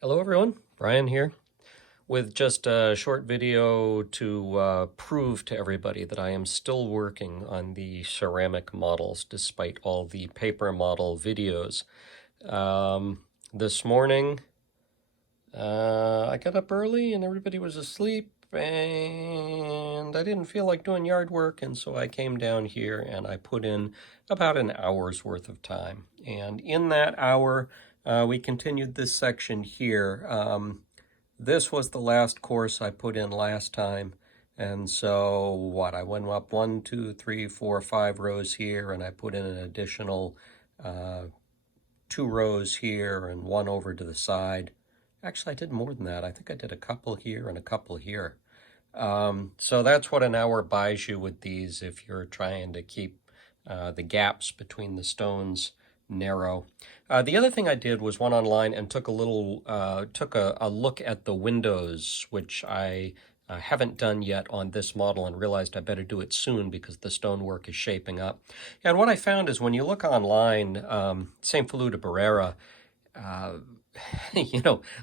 Hello everyone, Brian here with just a short video to prove to everybody that I am still working on the ceramic models despite all the paper model videos. This morning I got up early and everybody was asleep and I didn't feel like doing yard work, and so I came down here and I put in about an hour's worth of time. And in that hour, we continued this section here. This was the last course I put in last time. And so I went up 1, 2, 3, 4, 5 rows here, and I put in an additional 2 rows here and 1 over to the side. Actually, I did more than that. I think I did a couple here and a couple here. So that's what an hour buys you with these if you're trying to keep the gaps between the stones narrow. The other thing I did was went online and took a look at the windows, which I haven't done yet on this model, and realized I better do it soon because the stonework is shaping up. And what I found is when you look online, Feliu de Barruera,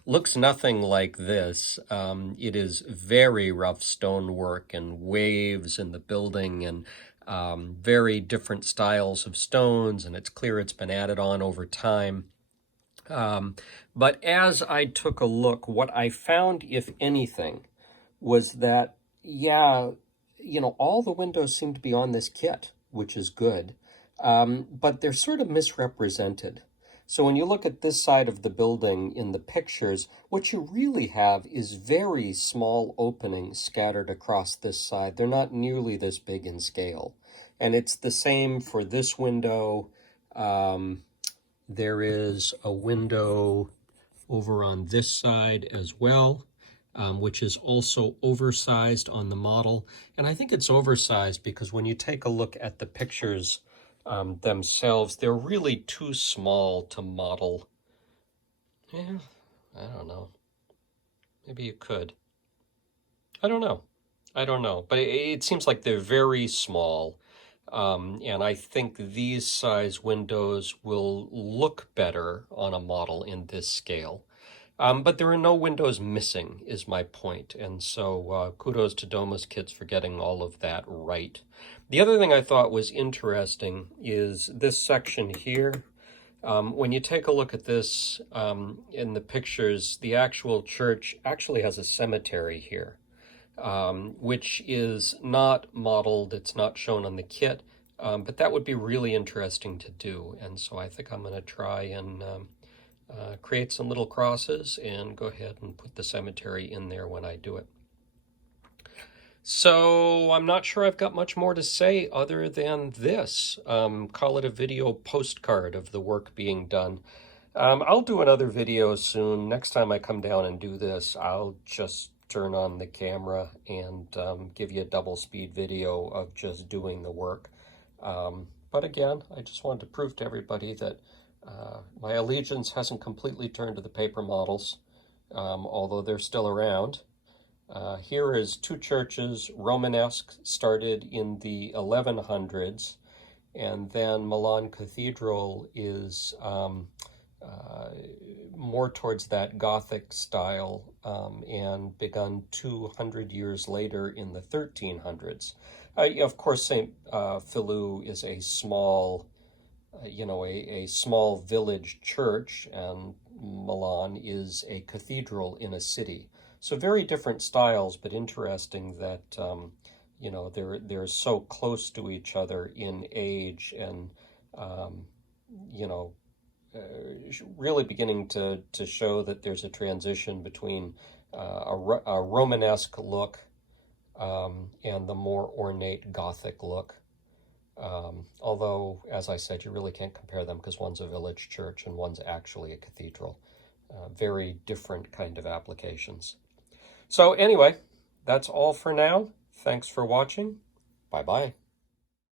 looks nothing like this. It is very rough stonework and waves in the building and very different styles of stones, and it's clear it's been added on over time. But as I took a look, what I found, if anything, was that, all the windows seem to be on this kit, which is good, but they're sort of misrepresented. So when you look at this side of the building in the pictures, what you really have is very small openings scattered across this side. They're not nearly this big in scale. And it's the same for this window. There is a window over on this side as well, which is also oversized on the model. And I think it's oversized because when you take a look at the pictures themselves, they're really too small to model. Yeah, I don't know. Maybe you could. I don't know. But it seems like they're very small. And I think these size windows will look better on a model in this scale. But there are no windows missing, is my point. And so kudos to Domus Kids for getting all of that right. The other thing I thought was interesting is this section here. When you take a look at this in the pictures, the actual church actually has a cemetery here, which is not modeled. It's not shown on the kit, but that would be really interesting to do. And so I think I'm going to try and create some little crosses and go ahead and put the cemetery in there when I do it. So I'm not sure I've got much more to say other than this. Call it a video postcard of the work being done. I'll do another video soon. Next time I come down and do this, I'll just turn on the camera and give you a double speed video of just doing the work. But again, I just wanted to prove to everybody that my allegiance hasn't completely turned to the paper models, although they're still around. Here is 2 churches. Romanesque started in the 1100s, and then Milan Cathedral is more towards that Gothic style and begun 200 years later in the 1300s. Of course, St. Feliu is a small a small village church, and Milan is a cathedral in a city. So very different styles, but interesting that, they're so close to each other in age and, really beginning to show that there's a transition between a Romanesque look and the more ornate Gothic look. Although, as I said, you really can't compare them because one's a village church and one's actually a cathedral. Very different kind of applications. So anyway, that's all for now. Thanks for watching. Bye-bye.